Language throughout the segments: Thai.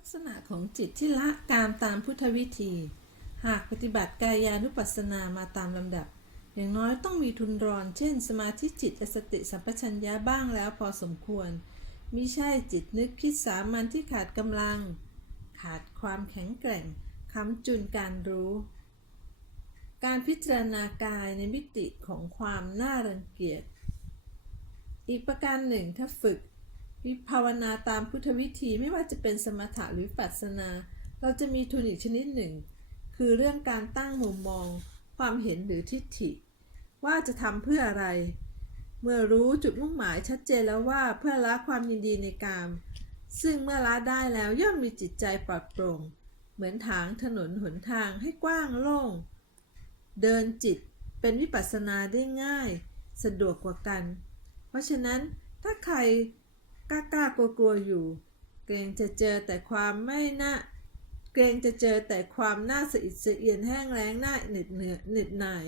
ลักษณะของจิตที่ละกามตามพุทธวิธี หากปฏิบัติกายานุปัสสนามาตามลำดับ อย่างน้อยต้องมีทุนรอน เช่น สมาธิจิตอสติสัมปชัญญะบ้างแล้วพอสมควรมิใช่จิตนึกคิดสามัญที่ขาดกำลัง ขาดความแข็งแกร่งค้ำจุนการรู้ การพิจารณากายในมิติของความน่ารังเกียจ อีกประการหนึ่งถ้าฝึก วิภาวนาตามพุทธวิธีไม่ว่าจะเป็นสมถะหรือปัสสนา เราจะมีทุนอีกชนิดหนึ่ง คือเรื่องการตั้งมุมมอง ความเห็นหรือทิฏฐิ ว่าจะทำเพื่ออะไร เมื่อรู้จุดมุ่งหมายชัดเจนแล้วว่าเพื่อละความยินดีในกาม ซึ่งเมื่อละได้แล้วย่อมมีจิตใจปลอดโปร่ง เหมือนถางถนนหนทางให้กว้างโล่ง เดินจิตเป็นวิปัสสนาได้ง่าย สะดวกกว่ากัน เพราะฉะนั้นถ้าใคร กล้ากล้ากลัวกลัวๆอยู่ เกรงจะเจอแต่ความไม่น่าเกรงจะเจอแต่ความน่าสะอิดสะเอียนแห้งแล้งหน่าเหน็ดเหนื่อยเหน็ดหน่าย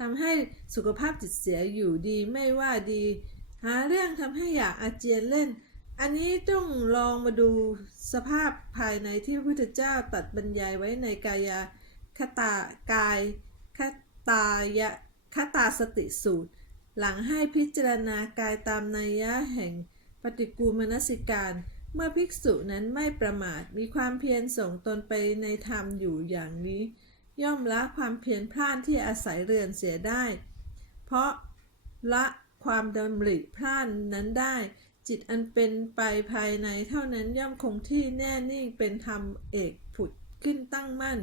ทำให้สุขภาพจิตเสียอยู่ดีไม่ว่าดี หาเรื่องทำให้อยากอาเจียนเล่น อันนี้ต้องลองมาดูสภาพภายในที่พระพุทธเจ้าตัดบรรยายไว้ในกายาคตากายคตายะคตาสติสูตร หลังให้พิจารณากายตามนัยยะแห่ง ปฏิกูลมนสิการ เมื่อภิกษุนั้นไม่ประมาทมีความเพียรส่งตนไปในธรรมอยู่อย่างนี้ ย่อมละความเพียรพลาดที่อาศัยเรือนเสียได้ เพราะละความดำริพลาดนั้นได้ จิตอันเป็นไปภายในเท่านั้นย่อมคงที่แน่นิ่งเป็นธรรมเอกผุดขึ้นตั้งมั่น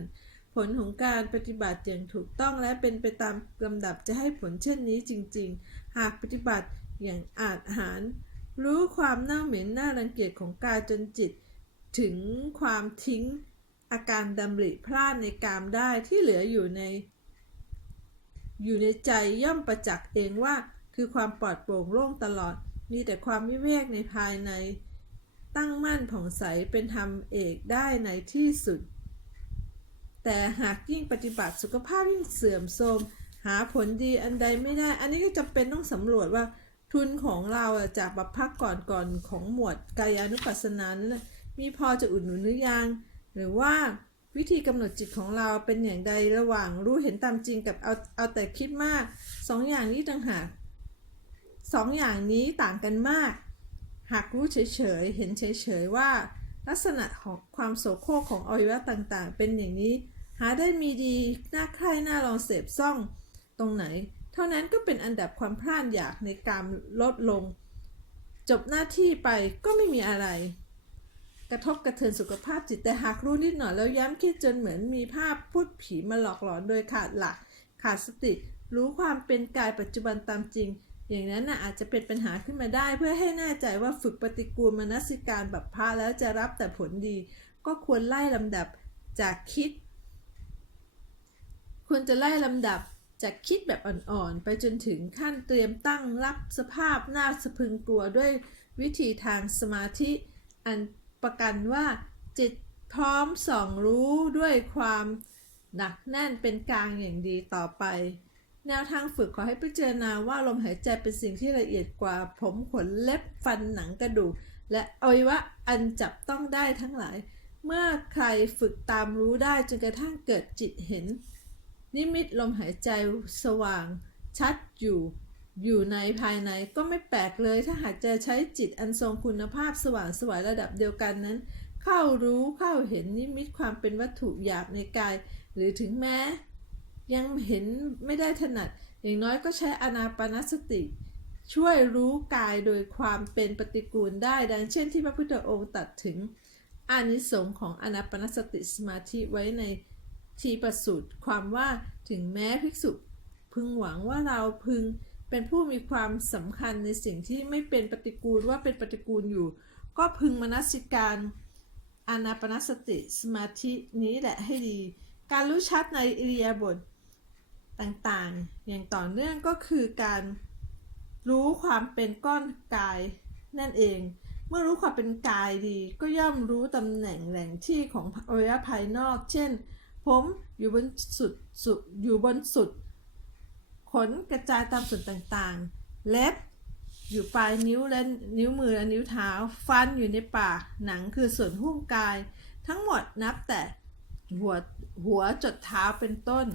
ผลของการปฏิบัติอย่างถูกต้องและเป็นไปตามลำดับจะให้ผลเช่นนี้จริง ๆ หากปฏิบัติอย่างอาจหาร รู้ความน่าเหม็นน่ารังเกียจของกายจนจิต ถึงความทิ้งอาการดำริพลาดในกามได้ที่เหลืออยู่ใน อยู่ในใจย่อมประจักษ์เองว่าคือความปลอดโปร่งโล่งตลอด มีแต่ความวิเวกในภายใน ตั้งมั่นผ่องใสเป็นธรรมเอกได้ในที่สุด แต่หากยิ่งปฏิบัติสุขภาพยิ่งเสื่อมโทรมหาผลดีอันใดไม่ได้ อันนี้ก็จำเป็นต้องสำรวจว่า ทุนของเราอะจากบัพพักก่อนก่อนๆของหมวดกายานุปัสสนั้น มีพอจะอุดหนุนหรือยัง หรือว่าวิธีกำหนดจิตของเราเป็นอย่างใดระหว่างรู้เห็นตามจริงกับเอาเอาแต่คิดมากสองอย่างนี้ต่างหากสองอย่างนี้ต่างกันมาก หากรู้เฉยๆ เห็นเฉยๆ ว่า ลักษณะของความโสโครกของอวัยวะต่างๆ เป็นอย่างนี้ หาได้มีดี น่าใคร่น่าลองเสพซ่อง ตรงไหน ท่านั้นก็เป็นอันดับความพลาดอยากในการลดลง จบหน้าที่ไปก็ไม่มีอะไร กระทบกระเทือนสุขภาพจิตแต่หากรู้นิดหน่อยแล้วย้ำคิดจนเหมือนมีภาพพูดผีมาหลอกหลอนโดยขาดหลัก ขาดสติ รู้ความเป็นกายปัจจุบันตามจริง อย่างนั้นน่ะอาจจะเป็นปัญหาขึ้นมาได้เพื่อให้แน่ใจว่าฝึกปฏิกูลมนสิการแบบพระแล้วจะรับแต่ผลดี ก็ควรไล่ลำดับจากคิด ควรจะไล่ลำดับ จากคิดแบบอ่อนๆ ไปจนถึงขั้นเตรียมตั้งรับสภาพน่าสะพึงกลัวด้วยวิธีทางสมาธิ อันประกันว่าจิตพร้อมส่องรู้ด้วยความหนักแน่นเป็นกลางอย่างดีต่อไป แนวทางฝึกขอให้พิจารณาว่าลมหายใจเป็นสิ่งที่ละเอียดกว่าผมขนเล็บฟันหนังกระดูก และอวัยวะอันจับต้องได้ทั้งหลาย เมื่อใครฝึกตามรู้ได้จนกระทั่งเกิดจิตเห็น นิมิตลมหายใจสว่าง ชัดอยู่ อยู่ในภายในก็ไม่แปลกเลยถ้าหากจะใช้จิตอันทรงคุณภาพสว่างสวยระดับเดียวกันนั้น เข้ารู้เข้าเห็นนิมิตความเป็นวัตถุหยาบในกาย หรือถึงแม้ ยังเห็นไม่ได้ถนัด อย่างน้อยก็ใช้อนาปานสติ ช่วยรู้กายโดยความเป็นปฏิกูลได้ดังเช่นที่พระพุทธองค์ตรัดถึงอานิสงส์ของอนาปนสติสมาธิไว้ใน ทีประสูตรความว่าถึงแม้ภิกษุ พึงหวังว่าเราพึงเป็นผู้มีความสำคัญในสิ่งที่ไม่เป็นปฏิกูลว่าเป็นปฏิกูลอยู่ ก็พึงมนสิการอานาปนสติสมาธินี้แหละให้ดี การรู้ชัดในอิริยาบถต่างๆ อย่างต่อเนื่องก็คือการรู้ความเป็นก้อนกายนั่นเอง เมื่อรู้ความเป็นกายดี ก็ย่อมรู้ตำแหน่งแหล่งที่ของอวัยวะภายนอก เช่น ผมอยู่บนสุดสุดอยู่บนสุด ขนกระจายตามส่วนต่างๆ เล็บอยู่ปลายนิ้วและนิ้วมือและนิ้วเท้า ฟันอยู่ในปาก หนังคือส่วนหุ้มกาย ทั้งหมดนับแต่หัวหัวจดเท้าเป็นต้น